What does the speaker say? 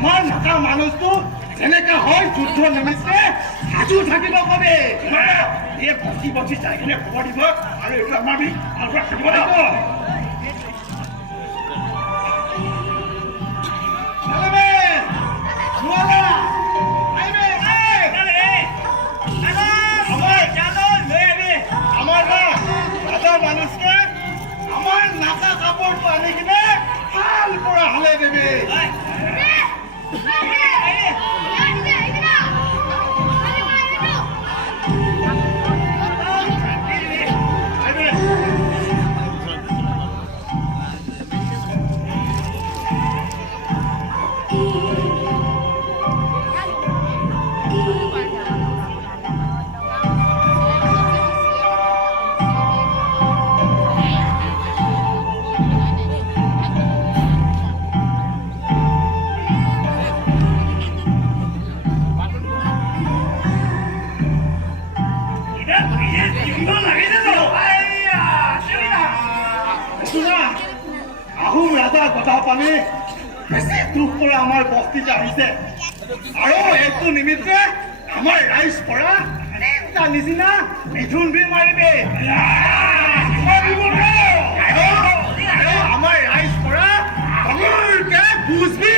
আমাৰ নাকা মানুহটো যেনেকা হয় যুদ্ধ নিমিত্তে সাজু থাকিব কবি এই বচি বচি চাই কিনে খবৰ দিব আৰু এইটো আমাৰ থাকিব লাগিব মানুষকে আমাৰ নাকা কাপড় আনি কিনে হাল কৰে হালে দেবে আহোম ৰাজা কথা পানী বেছি দুখ পৰা আমাৰ বস্তিত আহিছে আৰু এইটো নিমিত্তে আমাৰ ৰাইজ পৰা নিচিনা মিথুন বি মাৰিবে আমাৰ ৰাইজ পৰা বুজবি